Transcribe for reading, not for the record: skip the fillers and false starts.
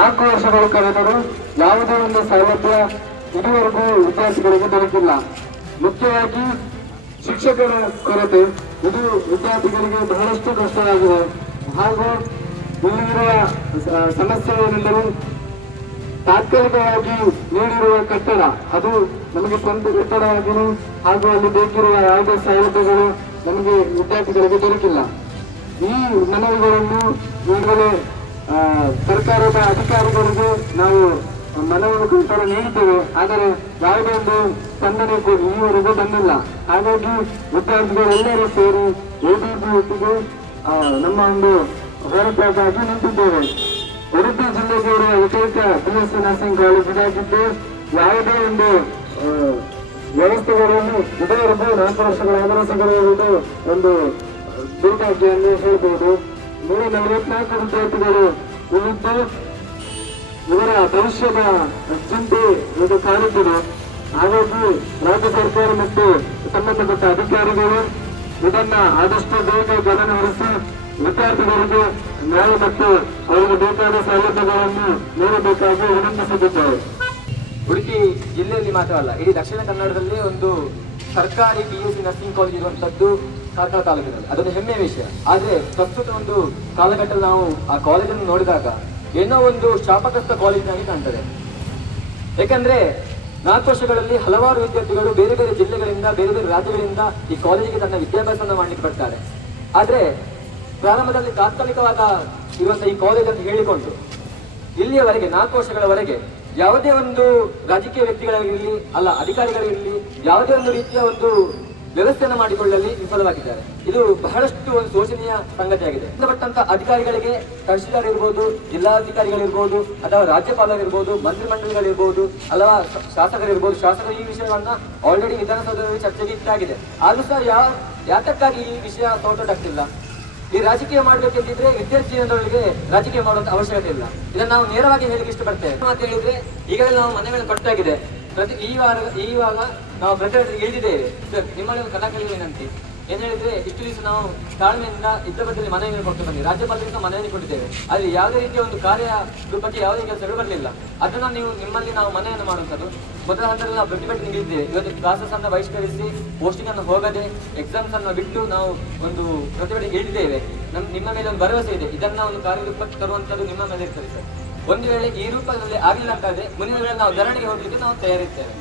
4 ವರ್ಷಗಳು ಕಳೆದರೂ ಯಾವುದೇ ಒಂದು ಸೌಲಭ್ಯ ಇದುವರೆಗೂ ವಿದ್ಯಾರ್ಥಿಗಳಿಗೆ ದೊರಕಿಲ್ಲ. ಮುಖ್ಯವಾಗಿ ಶಿಕ್ಷಕರ ಕೊರತೆ ಇದು ವಿದ್ಯಾರ್ಥಿಗಳಿಗೆ ಬಹಳಷ್ಟು ಕಷ್ಟವಾಗಿದೆ. ಹಾಗೂ ಇಲ್ಲಿರುವ ಸಮಸ್ಯೆ ಏನೆಂದರೆ ತಾತ್ಕಾಲಿಕವಾಗಿ ನೀಡಿರುವ ಕಟ್ಟಡ ಅದು ನಮಗೆ ಸ್ವಂತ ಕಟ್ಟಡವಾಗಿಯೂ ಹಾಗೂ ಅಲ್ಲಿ ಬೇಕಿರುವ ಯಾವುದೇ ಸೌಲಭ್ಯಗಳು ನಮಗೆ ವಿದ್ಯಾರ್ಥಿಗಳಿಗೆ ದೊರಕಿಲ್ಲ. ಈ ಮನವಿಗಳನ್ನು ಈಗಲೇ ಸರ್ಕಾರದ ಅಧಿಕಾರಿಗಳಿಗೆ ನಾವು ಮನವಿ ಮುಖಾಂತರ ನೀಡಿದ್ದೇವೆ. ಆದರೆ ಯಾವುದೇ ಒಂದು ಸ್ಪಂದನೆ ಈವರೆಗೂ ಬಂದಿಲ್ಲ. ಹಾಗಾಗಿ ವಿದ್ಯಾರ್ಥಿಗಳೆಲ್ಲರೂ ಸೇರಿ ಎಬಿಪಿ ಒಟ್ಟಿಗೆ ನಮ್ಮ ಒಂದು ಹೋರಾಟಕ್ಕಾಗಿ ನಿಂತಿದ್ದೇವೆ. ಉಡುಪಿ ಜಿಲ್ಲೆಗೆ ಇರುವ ಏಕೈಕ BSc ನರ್ಸಿಂಗ್ ಕಾಲೇಜ್ ಇದಾಗಿದ್ದು ಯಾವುದೇ ಒಂದು ವ್ಯವಸ್ಥೆಗಳನ್ನು ಇದುವರೆಗೂ 4 ವರ್ಷಗಳಾದರೂ ಸಿಗದಿರುವುದು ಒಂದು ದುರ್ಭಾಗ್ಯ ಎಂದು ಹೇಳ್ಬೋದು. 144 ವಿದ್ಯಾರ್ಥಿಗಳು ಉಳಿದ್ದು ಇವರ ಭವಿಷ್ಯದ ಚಿಂತೆ ಇದು ಕಾಡುತ್ತಿದೆ. ಹಾಗಾಗಿ ರಾಜ್ಯ ಸರ್ಕಾರ ಮತ್ತು ಸಂಬಂಧಪಟ್ಟ ಅಧಿಕಾರಿಗಳು ಇದನ್ನ ಆದಷ್ಟು ಬೇಗ ಗಮನ ಹರಿಸಿ ವಿದ್ಯಾರ್ಥಿಗಳಿಗೆ ನ್ಯಾಯ ಮತ್ತು ಅವರಿಗೆ ಬೇಕಾದ ಸೌಲಭ್ಯಗಳನ್ನು ನೀಡಬೇಕಾಗಿ ವಿನಂತಿಸುತ್ತಿದ್ದಾರೆ. ಉಡುಪಿ ಜಿಲ್ಲೆಯಲ್ಲಿ ಮಾತ್ರವಲ್ಲ, ಇಡೀ ದಕ್ಷಿಣ ಕನ್ನಡದಲ್ಲಿ ಒಂದು ಸರ್ಕಾರಿ BSc ನರ್ಸಿಂಗ್ ಕಾಲೇಜ್ ಇರುವಂತದ್ದು ಕಾರ್ಕಳ ತಾಲೂಕಿನಲ್ಲಿ ಅದೊಂದು ಹೆಮ್ಮೆಯ ವಿಷಯ. ಆದ್ರೆ ಪ್ರಸ್ತುತ ಒಂದು ಕಾಲಘಟ್ಟದಲ್ಲಿ ನಾವು ಆ ಕಾಲೇಜನ್ನು ನೋಡಿದಾಗ ಏನೋ ಒಂದು ಶಾಪಗ್ರಸ್ತ ಕಾಲೇಜಿನಾಗಿ ಕಾಣ್ತದೆ. ಯಾಕಂದ್ರೆ 4 ವರ್ಷಗಳಲ್ಲಿ ಹಲವಾರು ವಿದ್ಯಾರ್ಥಿಗಳು ಬೇರೆ ಬೇರೆ ಜಿಲ್ಲೆಗಳಿಂದ ಬೇರೆ ಬೇರೆ ರಾಜ್ಯಗಳಿಂದ ಈ ಕಾಲೇಜಿಗೆ ತನ್ನ ವಿದ್ಯಾಭ್ಯಾಸವನ್ನು ಮಾಡಲಿಕ್ಕೆ ಬರ್ತಾರೆ. ಆದ್ರೆ ಪ್ರಾರಂಭದಲ್ಲಿ ತಾತ್ಕಾಲಿಕವಾದ ಇರುವಂತಹ ಈ ಕಾಲೇಜ್ ಅಂತ ಹೇಳಿಕೊಂಡು ಇಲ್ಲಿಯವರೆಗೆ 4 ವರ್ಷಗಳವರೆಗೆ ಯಾವುದೇ ಒಂದು ರಾಜಕೀಯ ವ್ಯಕ್ತಿಗಳಿರಲಿ ಅಲ್ಲ ಅಧಿಕಾರಿಗಳಿರಲಿ ಯಾವುದೇ ಒಂದು ರೀತಿಯ ಒಂದು ವ್ಯವಸ್ಥೆಯನ್ನು ಮಾಡಿಕೊಳ್ಳಲು ವಿಫಲವಾಗಿದ್ದಾರೆ. ಇದು ಬಹಳಷ್ಟು ಒಂದು ಶೋಚನೀಯ ಸಂಗತಿಯಾಗಿದೆ. ಸಂಬಂಧಪಟ್ಟಂತ ಅಧಿಕಾರಿಗಳಿಗೆ ತಹಶೀಲ್ದಾರ್ ಇರ್ಬೋದು, ಜಿಲ್ಲಾಧಿಕಾರಿಗಳಿರ್ಬೋದು, ಅಥವಾ ರಾಜ್ಯಪಾಲರಿರ್ಬೋದು, ಮಂತ್ರಿಮಂಡಲಿಗಳಿರ್ಬೋದು, ಅಥವಾ ಶಾಸಕರಿರ್ಬೋದು, ಶಾಸಕರು ಈ ವಿಷಯವನ್ನ ಆಲ್ರೆಡಿ ವಿಧಾನಸೌಧದಲ್ಲಿ ಚರ್ಚೆಗೆ ಇಟ್ಟಾಗಿದೆ. ಆದ್ರೂ ಸಹ ಯಾತಕ್ಕಾಗಿ ಈ ವಿಷಯ ಸಾರ್ಟ್ ಆಗ್ತಿಲ್ಲ? ಈ ರಾಜಕೀಯ ಮಾಡಬೇಕೆಂದಿದ್ರೆ ವಿದ್ಯಾರ್ಥಿ ಜೀವನದೊಳಗೆ ರಾಜಕೀಯ ಮಾಡುವಂತ ಅವಶ್ಯಕತೆ ಇಲ್ಲ. ಇದನ್ನು ನಾವು ನೇರವಾಗಿ ಹೇಳಿಕ್ಕೆ ಇಷ್ಟಪಡ್ತೇವೆ. ಅಂತ ಹೇಳಿದ್ರೆ ಈಗಾಗಲೇ ನಾವು ಮನೆಗಳನ್ನು ಕಟ್ಟಾಗಿದೆ. ಈವಾಗ ನಾವು ಪ್ರತಿಭಟನೆಗೆ ಇಳಿದಿದ್ದೇವೆ. ನಿಮ್ಮಲ್ಲಿ ಒಂದು ಕಲಾಕಲಿ ವಿನಂತಿ ಏನ್ ಹೇಳಿದ್ರೆ, ಇಷ್ಟು ದಿವಸ ನಾವು ತಾಳ್ಮೆಯಿಂದ ಇದ್ದ ಬದಲಿಗೆ ಮನೆಯನ್ನು ಕೊಟ್ಟು ಬಂದಿವಿ, ರಾಜ್ಯಪಾಲರಿಂದ ಮನೆಯನ್ನು ಕೊಟ್ಟಿದ್ದೇವೆ. ಅಲ್ಲಿ ಯಾವುದೇ ರೀತಿಯ ಒಂದು ಕಾರ್ಯ ರೂಪಕ್ಕೆ ಯಾವುದೇ ಕೆಲಸಗಳು ಬರಲಿಲ್ಲ. ಅದನ್ನ ನಿಮ್ಮಲ್ಲಿ ನಾವು ಮನೆಯನ್ನು ಮಾಡುವಂಥದ್ದು ಮೊದಲ ಹಂತದಲ್ಲಿ ನಾವು ಪ್ರತಿಭಟನೆಗೆ ಇಳಿದ್ದೇವೆ. ಇವತ್ತು ಕ್ಲಾಸಸ್ ಅನ್ನು ಬಹಿಷ್ಕರಿಸಿ ಪೋಸ್ಟಿಂಗ್ ಅನ್ನು ಹೋಗದೆ ಎಕ್ಸಾಮ್ಸ್ ಅನ್ನು ಬಿಟ್ಟು ನಾವು ಒಂದು ಪ್ರತಿಭಟನೆಗೆ ಇಳಿದ್ದೇವೆ. ನಿಮ್ಮ ಮೇಲೆ ಒಂದು ಭರವಸೆ ಇದೆ, ಇದನ್ನ ಒಂದು ಕಾರ್ಯರೂಪಕ್ಕೆ ತರುವಂತದ್ದು ನಿಮ್ಮ ಮೇಲೆ ಇರ್ತದೆ ಸರ್. ಒಂದು ವೇಳೆ ಈ ರೂಪದಲ್ಲಿ ಆಗಿಲ್ಲ ಅಂತಾದ್ರೆ ಮುಂದಿನ ವೇಳೆ ನಾವು ಧರಣಿಗೆ ಹೋಗ್ಲಿಕ್ಕೆ ನಾವು ತಯಾರಿರ್ತೇವೆ.